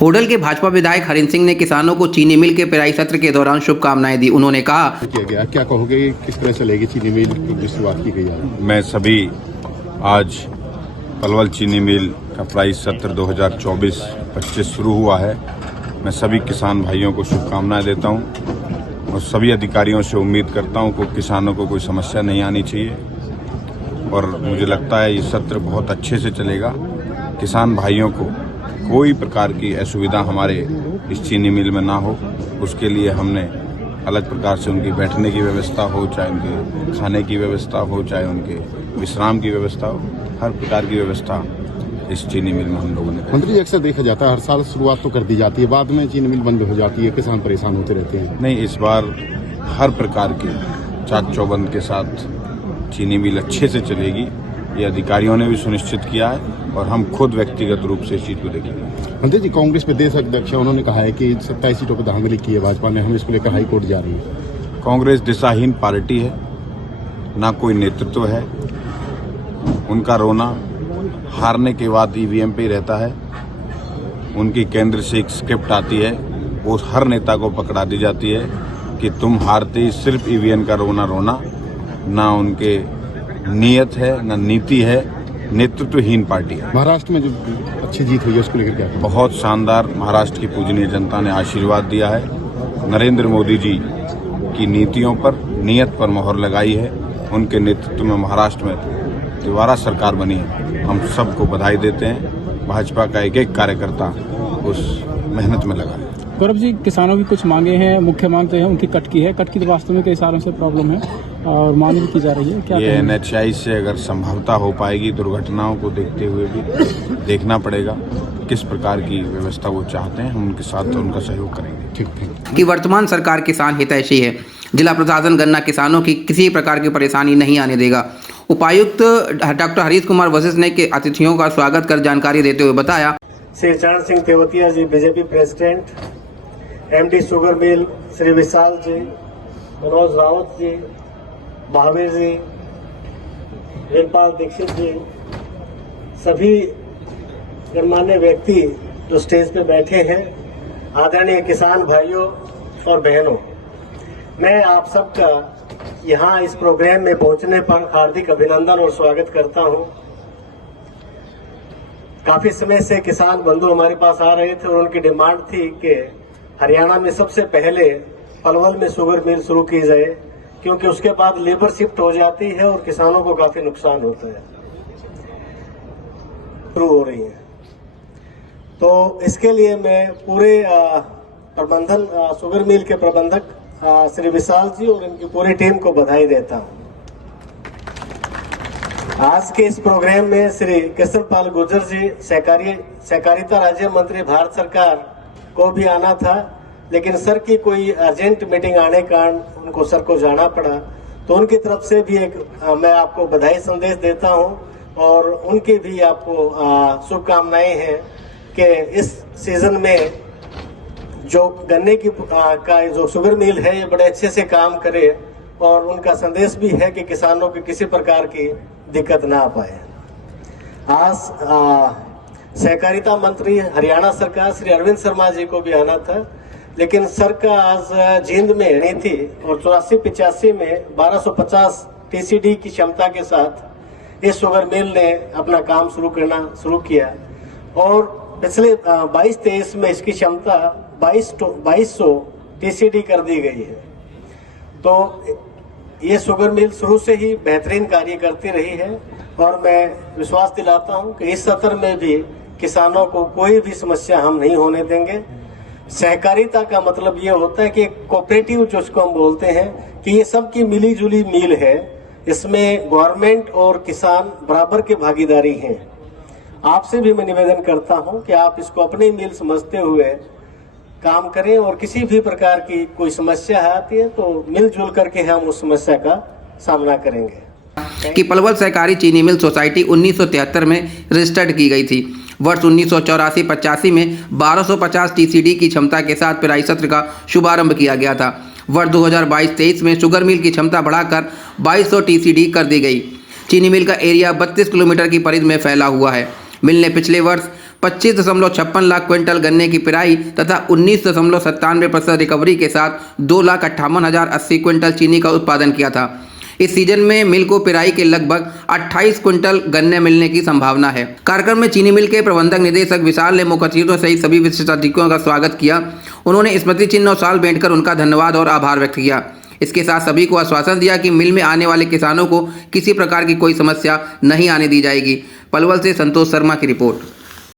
होडल के भाजपा विधायक हरिंदर सिंह ने किसानों को चीनी मिल के पेराई सत्र के दौरान शुभकामनाएं दी। उन्होंने कहा, किया गया क्या कहोगे, किस तरह चलेगी चीनी मिल की शुरुआत की गई है? मैं सभी आज पलवल चीनी मिल का पेराई सत्र 2024-25 शुरू हुआ है। मैं सभी किसान भाइयों को शुभकामनाएं देता हूं और सभी अधिकारियों से उम्मीद करता हूं कि किसानों को कोई समस्या नहीं आनी चाहिए और मुझे लगता है ये सत्र बहुत अच्छे से चलेगा। किसान भाइयों को कोई प्रकार की असुविधा हमारे इस चीनी मिल में ना हो, उसके लिए हमने अलग प्रकार से उनकी बैठने की व्यवस्था हो, चाहे उनके खाने की व्यवस्था हो, चाहे उनके विश्राम की व्यवस्था हो, हर प्रकार की व्यवस्था इस चीनी मिल में हम लोगों ने। मंत्री जी, अक्सर देखा जाता है हर साल शुरुआत तो कर दी जाती है, बाद में चीनी मिल बंद हो जाती है, किसान परेशान होते रहते हैं। नहीं, इस बार हर प्रकार के चाक चौबंद के साथ चीनी मिल अच्छे से चलेगी, ये अधिकारियों ने भी सुनिश्चित किया है और हम खुद व्यक्तिगत रूप से इस चीज को देखेंगे। मंत्री जी, कांग्रेस प्रदेश अध्यक्ष है, उन्होंने कहा है कि 27 सीटों पर धांधली की है भाजपा ने, हम इसको लेकर हाईकोर्ट जा रही है। कांग्रेस दिशाहीन पार्टी है, ना कोई नेतृत्व है। उनका रोना हारने के बाद ईवीएम पे ही रहता है। उनकी केंद्र से एक स्क्रिप्ट आती है, वो हर नेता को पकड़ा दी जाती है कि तुम हारते ही सिर्फ ईवीएम का रोना रोना। ना उनके नीयत है, ना नीति है, नेतृत्वहीन पार्टी है। महाराष्ट्र में जो अच्छी जीत हुई है उसको लेकर क्या? बहुत शानदार महाराष्ट्र की पूजनीय जनता ने आशीर्वाद दिया है। नरेंद्र मोदी जी की नीतियों पर, नीयत पर मोहर लगाई है। उनके नेतृत्व में महाराष्ट्र में दोबारा सरकार बनी है। हम सबको बधाई देते हैं। भाजपा का एक एक कार्यकर्ता उस मेहनत में लगा है। गौरव जी, किसानों की कुछ मांगे हैं, मुख्य मांग तो है उनकी कट की है। कट की तो वास्तव में कई सालों से प्रॉब्लम है और मांग भी की जा रही है। क्या ये NHI से अगर संभवता हो पाएगी, दुर्घटनाओं को देखते हुए भी देखना पड़ेगा किस प्रकार की व्यवस्था वो चाहते हैं, हम उनके साथ तो उनका सहयोग करेंगे। ठीक कि वर्तमान सरकार किसान हितैषी है। जिला प्रशासन गन्ना किसानों की किसी प्रकार की परेशानी नहीं आने देगा। उपायुक्त डॉक्टर हरीश कुमार वशिष्ठ ने के अतिथियों का स्वागत कर जानकारी देते हुए बताया, Shri Charan Singh Tewatia ji BJP president, MD sugar mill Shri Vishal ji, Manoj Rawat ji, Mahavir ji, Veerpal Dixit ji, सभी गणमान्य व्यक्ति जो स्टेज पे बैठे हैं, आदरणीय किसान भाइयों और बहनों, मैं आप सबका यहाँ इस प्रोग्राम में पहुंचने पर हार्दिक अभिनंदन और स्वागत करता हूं। काफी समय से किसान बंधु हमारे पास आ रहे थे और उनकी डिमांड थी कि हरियाणा में सबसे पहले पलवल में शुगर मिल शुरू की जाए, क्योंकि उसके बाद लेबर शिफ्ट हो जाती है और किसानों को काफी नुकसान होता है। शुरू हो रही है, तो इसके लिए मैं पूरे प्रबंधन शुगर मिल के प्रबंधक श्री विशाल जी और इनकी पूरी टीम को बधाई देता हूं। आज के इस प्रोग्राम में श्री कृष्णपाल गुर्जर जी, सहकारिता राज्य मंत्री भारत सरकार को भी आना था, लेकिन सर की कोई अर्जेंट मीटिंग आने के कारण उनको सर को जाना पड़ा, तो उनकी तरफ से भी एक मैं आपको बधाई संदेश देता हूं और उनकी भी आपको शुभकामनाएं हैं कि इस सीजन में जो गन्ने की का जो शुगर मिल है ये बड़े अच्छे से काम करे और उनका संदेश भी है कि किसानों की किसी प्रकार की दिक्कत ना आ पाए। आज सहकारिता मंत्री हरियाणा सरकार श्री अरविंद शर्मा जी को भी आना था, लेकिन सर का आज जींद में रहनी थी और 84-85 में 1250 TCD की क्षमता के साथ इस शुगर मिल ने अपना काम शुरू किया और पिछले 22-23 में इसकी क्षमता 2200 TCD कर दी गई है। तो ये शुगर मिल शुरू से ही बेहतरीन कार्य करती रही है और मैं विश्वास दिलाता हूं कि इस सत्र में भी किसानों को कोई भी समस्या हम नहीं होने देंगे। सहकारिता का मतलब ये होता है कि कोऑपरेटिव जिसको हम बोलते हैं कि ये सबकी मिली जुली मिल है, इसमें गवर्नमेंट और किसान बराबर की भागीदारी है। आपसे भी मैं निवेदन करता हूं कि आप इसको अपनी मिल समझते हुए काम करें और किसी भी प्रकार की कोई समस्या आती है तो मिलजुल करके हम उस समस्या का सामना करेंगे। कि पलवल सहकारी चीनी मिल सोसाइटी 1973 में रजिस्टर्ड की गई थी। वर्ष 1984-85 में 1250 TCD की क्षमता के साथ पेराई सत्र का शुभारंभ किया गया था। वर्ष 2022-23 में शुगर मिल की क्षमता बढ़ाकर 2200 TCD कर दी गई। चीनी मिल का एरिया 32 किलोमीटर की परिधि में फैला हुआ है। मिल ने पिछले वर्ष 25.56 लाख क्विंटल गन्ने की पिराई तथा 19.97% रिकवरी के साथ 2,58,080 क्विंटल चीनी का उत्पादन किया था। इस सीजन में मिल को पिराई के लगभग 28 क्विंटल गन्ने मिलने की संभावना है। कार्यक्रम में चीनी मिल के प्रबंधक निदेशक विशाल ने मुख्य अतिथियों सहित सभी विशिष्ट अतिथियों का स्वागत किया। उन्होंने स्मृति चिन्ह और शाल भेंट कर उनका धन्यवाद और आभार व्यक्त किया। इसके साथ सभी को आश्वासन दिया कि मिल में आने वाले किसानों को किसी प्रकार की कोई समस्या नहीं आने दी जाएगी। पलवल से संतोष शर्मा की रिपोर्ट।